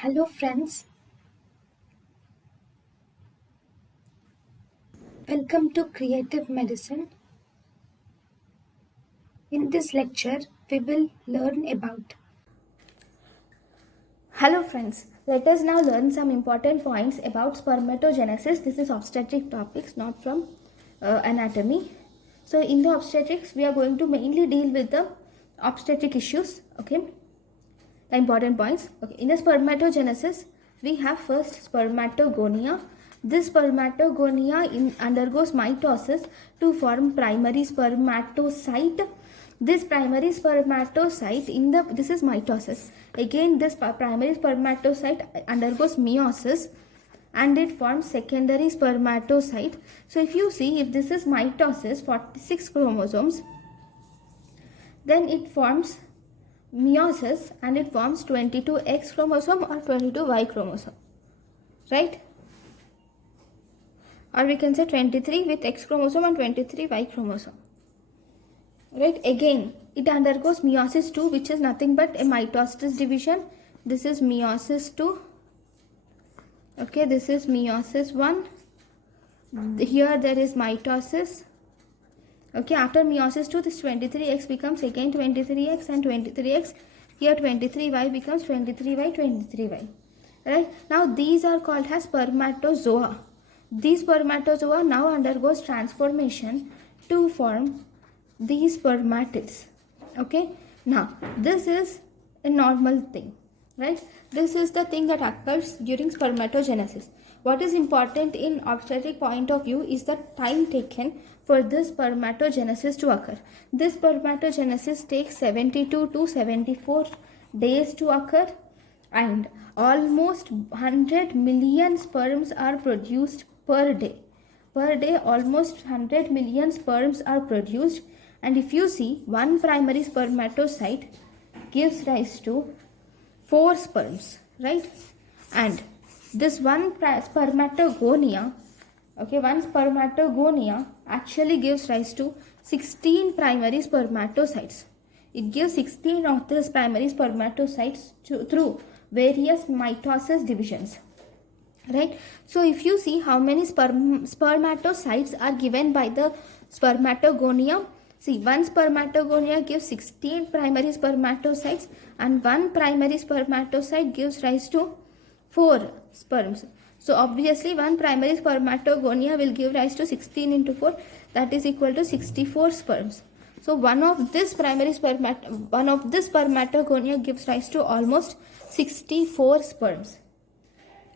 Hello friends, welcome to Creative Medicine. In this lecture, we will learn about. Hello friends, let us now learn some important points about spermatogenesis. This is obstetric topics, not from anatomy. So in the obstetrics, we are going to mainly deal with the obstetric issues, okay? The important points. Okay, in the spermatogenesis, we have first spermatogonia. This spermatogonia undergoes mitosis to form primary spermatocyte. This primary spermatocyte this is mitosis. Again, this primary spermatocyte undergoes meiosis and it forms secondary spermatocyte. So if you see, if this is mitosis, 46 chromosomes, then it forms meiosis and it forms 22X chromosome or 22Y chromosome, right? Or we can say 23 with X chromosome and 23Y chromosome, right? Again, it undergoes meiosis 2, which is nothing but a mitosis division. This is meiosis 2. Okay, this is meiosis 1. Here there is mitosis. Okay, after meiosis 2, this 23X becomes again 23X and 23X. Here 23Y becomes 23Y, 23Y. Right? Now these are called as spermatozoa. These spermatozoa now undergoes transformation to form these spermatids. Okay, now this is a normal thing, right? This is the thing that occurs during spermatogenesis. What is important in obstetric point of view is the time taken for this spermatogenesis to occur. This spermatogenesis takes 72 to 74 days to occur, and almost 100 million sperms are produced per day. Per day, almost 100 million sperms are produced, and if you see, one primary spermatocyte gives rise to 4 sperms, right? And this one spermatogonia, okay, one spermatogonia actually gives rise to 16 primary spermatocytes. It gives 16 of these primary spermatocytes through various mitosis divisions, right? So if you see how many spermatocytes are given by the spermatogonia, see, one spermatogonia gives 16 primary spermatocytes and one primary spermatocyte gives rise to 4 sperms. So obviously one primary spermatogonia will give rise to 16 into 4, that is equal to 64 sperms. So one of this spermatogonia gives rise to almost 64 sperms.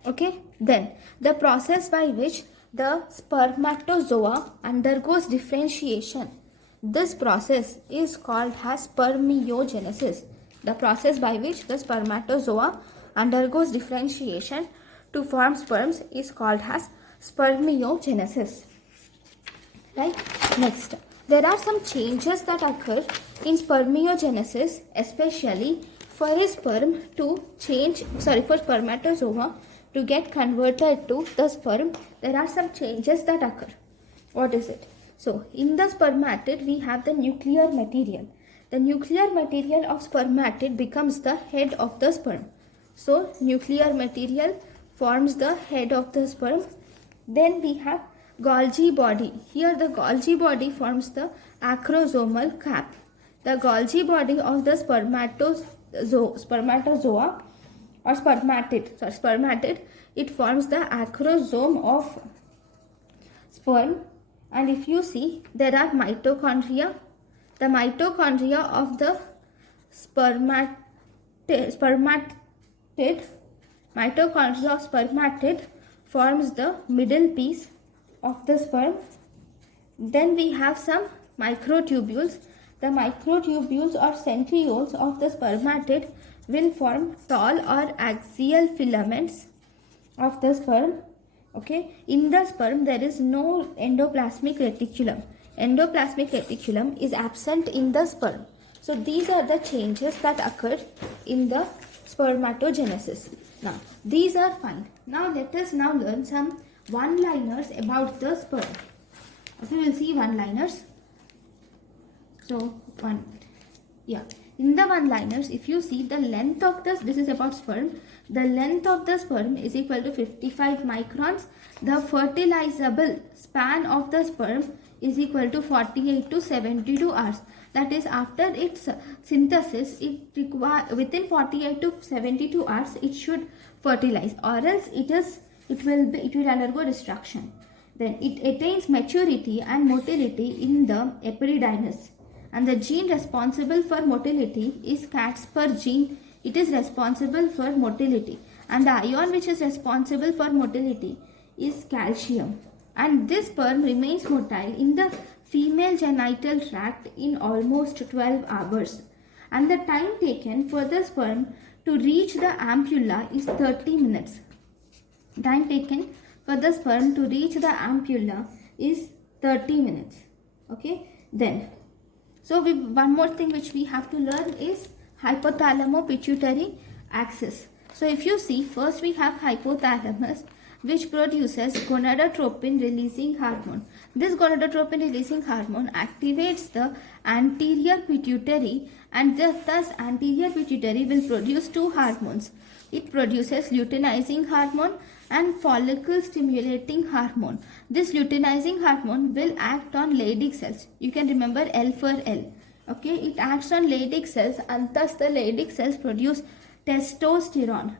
Okay, then the process by which the spermatozoa undergoes differentiation, this process is called as spermiogenesis. The process by which the spermatozoa undergoes differentiation to form sperms is called as spermiogenesis, right? Next, there are some changes that occur in spermiogenesis, especially for a sperm to change, for spermatozoa to get converted to the sperm. There are some changes that occur. What is it? So in the spermatid, we have the nuclear material. The nuclear material of spermatid becomes the head of the sperm. So nuclear material forms the head of the sperm. Then we have Golgi body. Here the Golgi body forms the acrosomal cap. The Golgi body of the spermatozoa or spermatid, it forms the acrosome of sperm. And if you see, there are mitochondria. The mitochondria of the spermatid forms the middle piece of the sperm. Then we have some microtubules. The microtubules or centrioles of the spermatid will form tall or axial filaments of the sperm. Okay, in the sperm there is no endoplasmic reticulum. Endoplasmic reticulum is absent in the sperm. So these are the changes that occur in the spermatogenesis. Now these are fine. Now let us now learn some one-liners about the sperm. Okay, we'll see one-liners. So yeah, In the one-liners, if you see the length of this is about sperm. The length of the sperm is equal to 55 microns. The fertilizable span of the sperm is equal to 48 to 72 hours. That is, after its synthesis, within 48 to 72 hours, it should fertilize, or else it will undergo destruction. Then it attains maturity and motility in the epididymis. And the gene responsible for motility is Caspar gene. It is responsible for motility. And the ion which is responsible for motility is calcium. And this sperm remains motile in the female genital tract in almost 12 hours. And the time taken for the sperm to reach the ampulla is 30 minutes. Time taken for the sperm to reach the ampulla is 30 minutes. Okay, then one more thing which we have to learn is hypothalamo-pituitary axis. So if you see, first we have hypothalamus, which produces gonadotropin releasing hormone. This gonadotropin releasing hormone activates the anterior pituitary, and thus anterior pituitary will produce two hormones. It produces luteinizing hormone and follicle stimulating hormone. This luteinizing hormone will act on Leydig cells. You can remember L for L. Okay, it acts on Leydig cells, and thus the Leydig cells produce testosterone.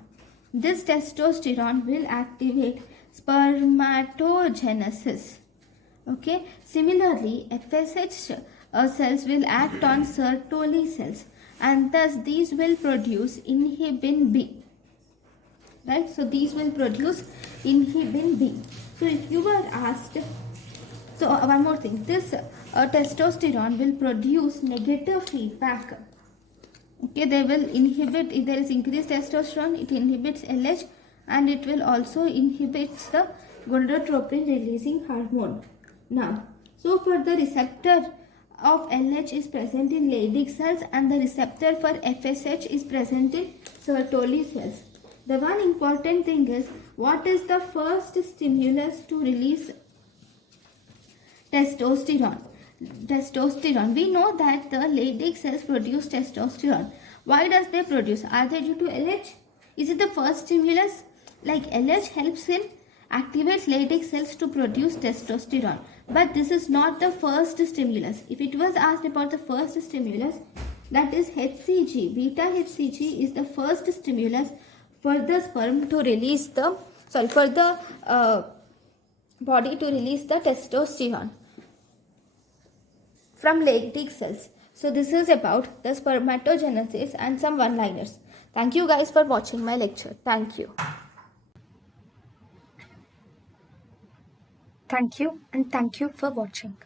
This testosterone will activate spermatogenesis. Okay, similarly, FSH cells will act on Sertoli cells, and thus these will produce inhibin B. Right, so these will produce inhibin B. So if you were asked, so one more thing, this testosterone will produce negative feedback. Okay, they will inhibit, if there is increased testosterone, it inhibits LH, and it will also inhibit the gonadotropin releasing hormone. Now, so for the receptor of LH is present in Leydig cells, and the receptor for FSH is present in Sertoli cells. The one important thing is, what is the first stimulus to release testosterone? Testosterone. We know that the Leydig cells produce testosterone. Why does they produce? Are they due to LH? Is it the first stimulus? Like LH helps in activates Leydig cells to produce testosterone. But this is not the first stimulus. If it was asked about the first stimulus, that is HCG. Beta HCG is the first stimulus for the sperm to release the, for the body to release the testosterone from Leydig cells. So this is about the spermatogenesis and some one-liners. Thank you guys for watching my lecture. Thank you. Thank you, and thank you for watching.